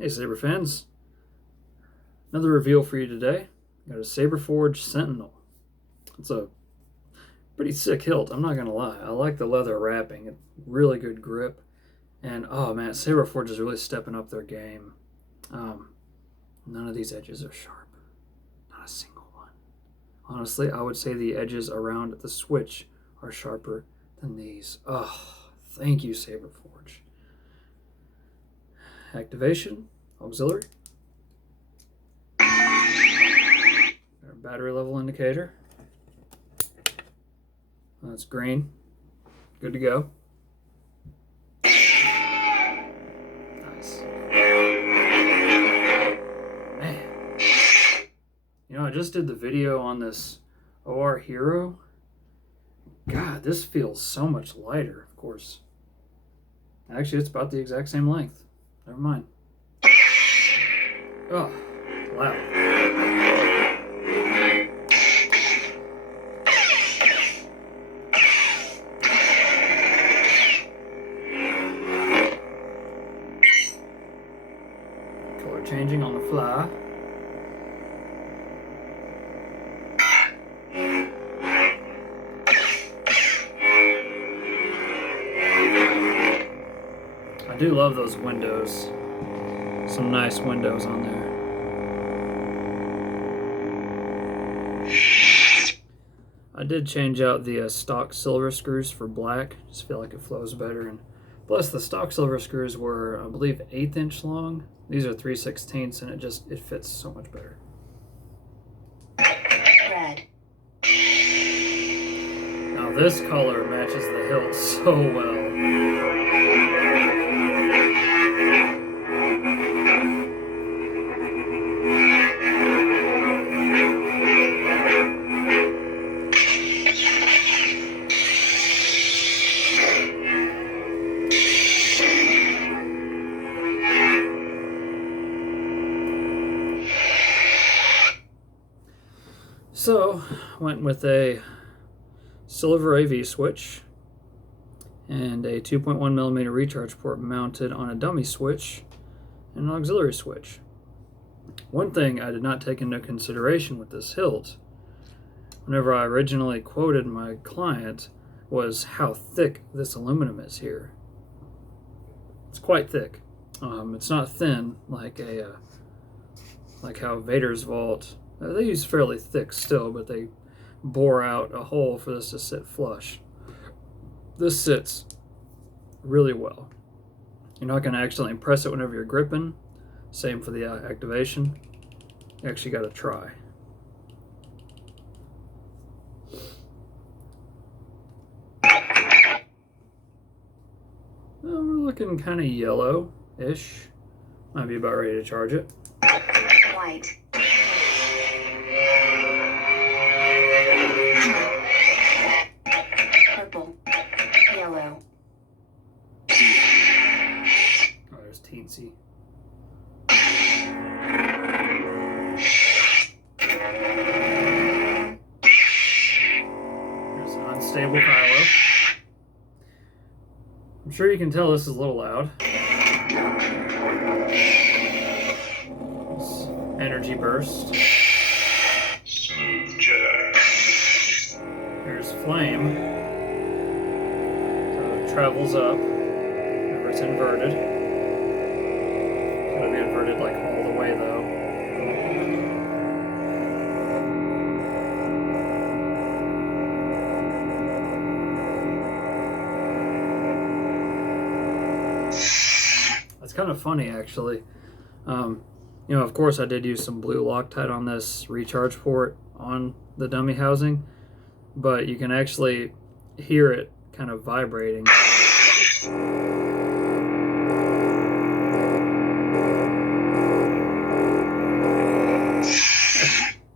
Hey Saber fans, another reveal for you today. Got a Saberforge Sentinel. It's a pretty sick hilt, I'm not gonna lie. I like the leather wrapping, really good grip. And oh man, Saberforge is really stepping up their game. None of these edges are sharp, not a single one. Honestly, I would say the edges around the switch are sharper than these. Oh, thank you Saberforge. Activation, auxiliary. Our battery level indicator. That's green. Good to go. Nice. Man. I just did the video on this OR Hero. God, this feels so much lighter, of course. Actually, it's about the exact same length. Never mind. Oh, loud. Color changing on the fly. I do love those windows. Some nice windows on there. I did change out the stock silver screws for black. Just feel like it flows better. And plus the stock silver screws were, I believe, 1/8 inch long. These are 3/16 and it fits so much better. Red. Now this color matches the hilt so well. So, went with a silver AV switch and a 2.1mm recharge port mounted on a dummy switch and an auxiliary switch. One thing I did not take into consideration with this hilt, whenever I originally quoted my client, was how thick this aluminum is here. It's quite thick. It's not thin like how Vader's Vault. They use fairly thick still, but they bore out a hole for this to sit flush. This sits really well. You're not going to accidentally press it whenever you're gripping. Same for the activation. You actually got to try. Well, we're looking kind of yellow-ish. Might be about ready to charge it. White. Purple. Yellow. Oh, there's teensy. There's an unstable Kylo. I'm sure you can tell this is a little loud. This energy burst. Smooth Jedi. There's flame. So it travels up. Remember, it's inverted. It's gotta be inverted like all the way though. That's kind of funny actually. Of course I did use some blue Loctite on this recharge port on the dummy housing, but you can actually hear it kind of vibrating.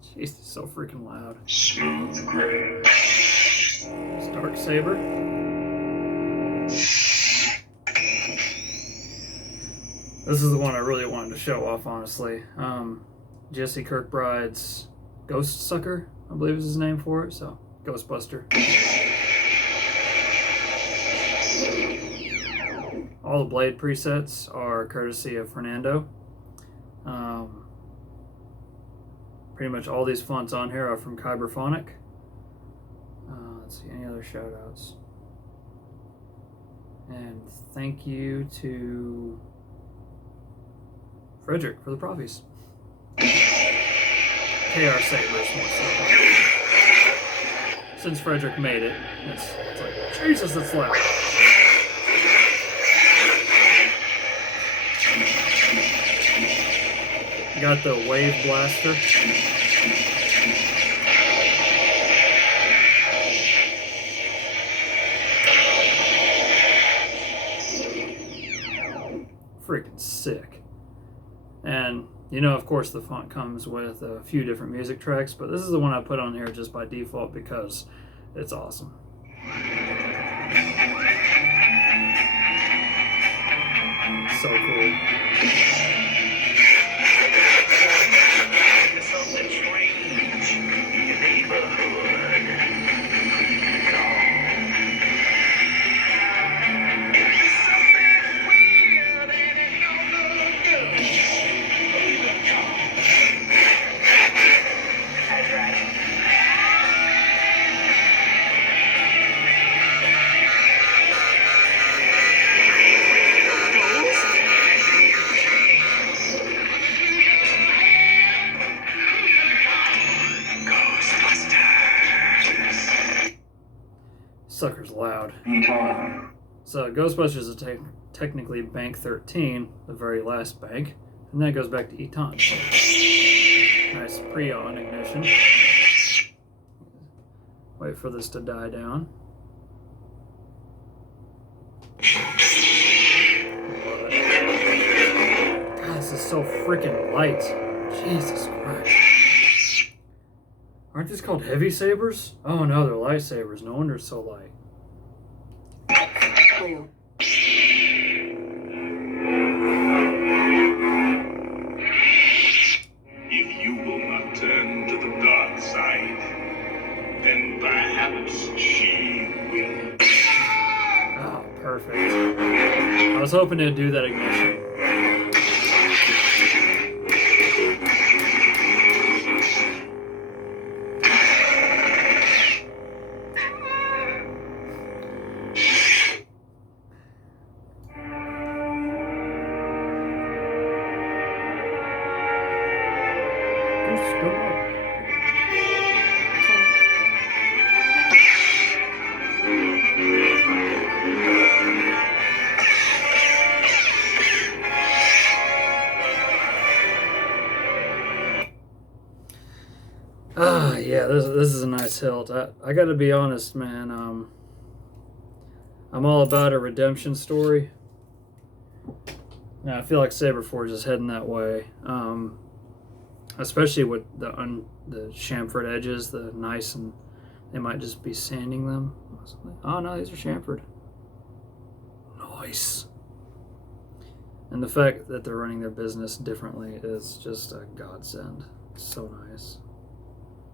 Jeez, it's so freaking loud. Smooth gray. It's Dark Saber. This is the one I really wanted to show off, honestly. Jesse Kirkbride's Ghost Sucker, I believe is his name for it, so Ghostbuster. All the blade presets are courtesy of Fernando. Pretty much all these fonts on here are from Kyberphonic. Let's see, any other shout outs? And thank you to Frederick for the proffies. KR Sabers more so. Since Frederick made it, it's like, Jesus, it's loud. Got the Wave Blaster. Freaking sick. And you know, of course, the font comes with a few different music tracks, but this is the one I put on here just by default because it's awesome. So cool. Something strange in your neighborhood. Sucker's loud. So Ghostbusters is technically Bank 13, the very last bank, and then it goes back to Eton. Nice pre-on ignition. Wait for this to die down. God, this is so freaking light. Jesus Christ. Aren't these called heavy sabers? Oh no, they're lightsabers. No wonder it's so light. Blue. If you will not turn to the dark side, then perhaps she will. Oh, perfect. I was hoping to do that ignition. Yeah, this is a nice hilt. I gotta be honest, man. I'm all about a redemption story. Now I feel like Saberforge is heading that way, especially with the chamfered edges, the nice, and they might just be sanding them. Oh no, these are chamfered. Nice. And the fact that they're running their business differently is just a godsend. It's so nice.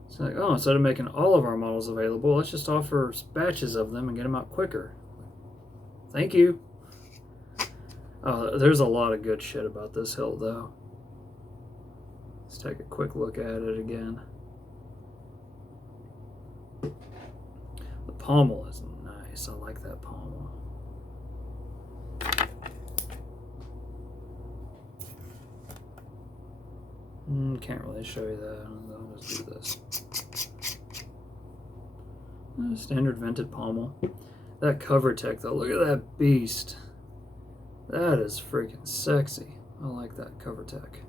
It's like, oh, instead of making all of our models available, let's just offer batches of them and get them out quicker. Thank you. Oh, there's a lot of good shit about this hilt, though. Let's take a quick look at it again. The pommel is nice. I like that pommel. Can't really show you that. I'll just do this. Standard vented pommel. That cover tech, though, look at that beast. That is freaking sexy. I like that cover tech.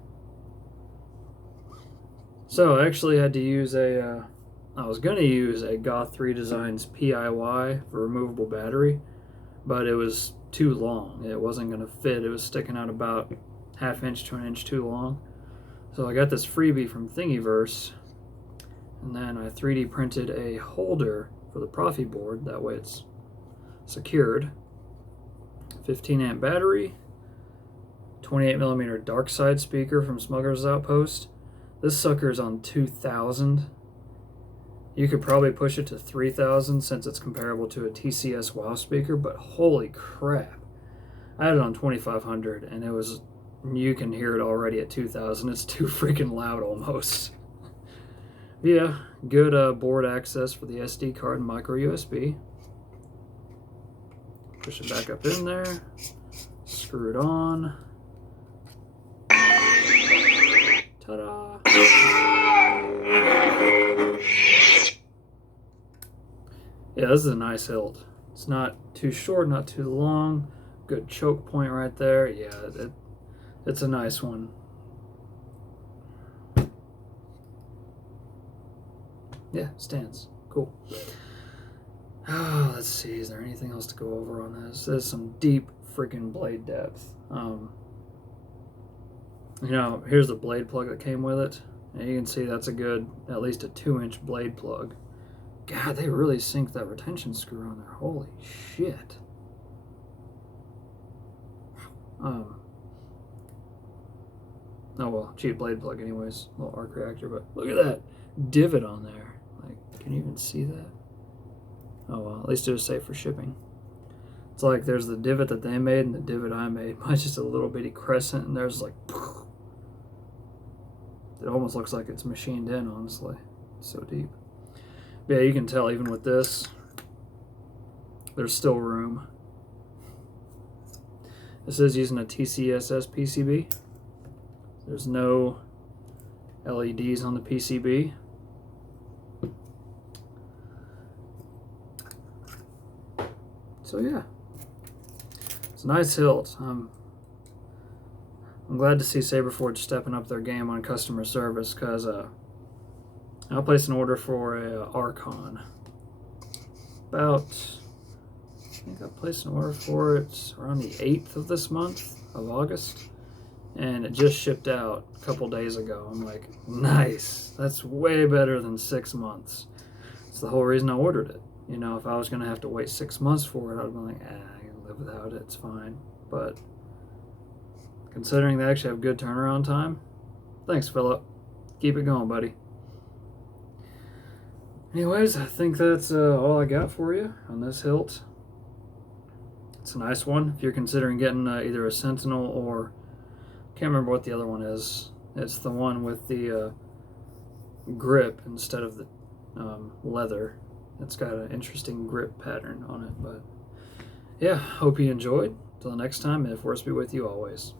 So I actually had to use I was going to use a Goth 3 Designs PIY for removable battery, but it was too long. It wasn't going to fit. It was sticking out about 1/2 inch to 1 inch too long. So I got this freebie from Thingiverse, and then I 3D printed a holder for the proffie board. That way it's secured. 15 amp battery, 28mm dark side speaker from Smuggler's Outpost. This sucker's on 2000. You could probably push it to 3000 since it's comparable to a TCS WOW speaker, but holy crap. I had it on 2500 and it was You can hear it already at 2,000. It's too freaking loud almost. Yeah, good board access for the SD card and micro USB. Push it back up in there. Screw it on. Ta-da! Yeah, this is a nice hilt. It's not too short, not too long. Good choke point right there. Yeah, it's a nice one. Yeah, stands. Cool. Oh, let's see. Is there anything else to go over on this? There's some deep freaking blade depth. You know, here's the blade plug that came with it. And you can see that's a good, at least a 2-inch blade plug. God, they really sink that retention screw on there. Holy shit. Oh well, cheap blade plug anyways. Little arc reactor, but look at that divot on there. Like, can you even see that? Oh well, at least it was safe for shipping. It's like there's the divot that they made and the divot I made. Mine's just a little bitty crescent, and there's like, it almost looks like it's machined in, honestly. It's so deep. But yeah, you can tell even with this, there's still room. This is using a TCSS PCB. There's no LEDs on the PCB. So yeah, it's a nice hilt. I'm glad to see Saberforge stepping up their game on customer service, because I placed an order for a Archon. I think I placed an order for it around the 8th of this month of August, and it just shipped out a couple days ago. I'm like, nice, that's way better than 6 months. It's the whole reason I ordered it. You know, if I was going to have to wait 6 months for it, I'd have been like, I can live without it, it's fine. But considering they actually have good turnaround time, thanks, Philip. Keep it going, buddy. Anyways, I think that's all I got for you on this hilt. It's a nice one. If you're considering getting either a Sentinel or, can't remember what the other one is. It's the one with the grip instead of the leather. It's got an interesting grip pattern on it. But yeah, hope you enjoyed. Till the next time, may the force be with you always.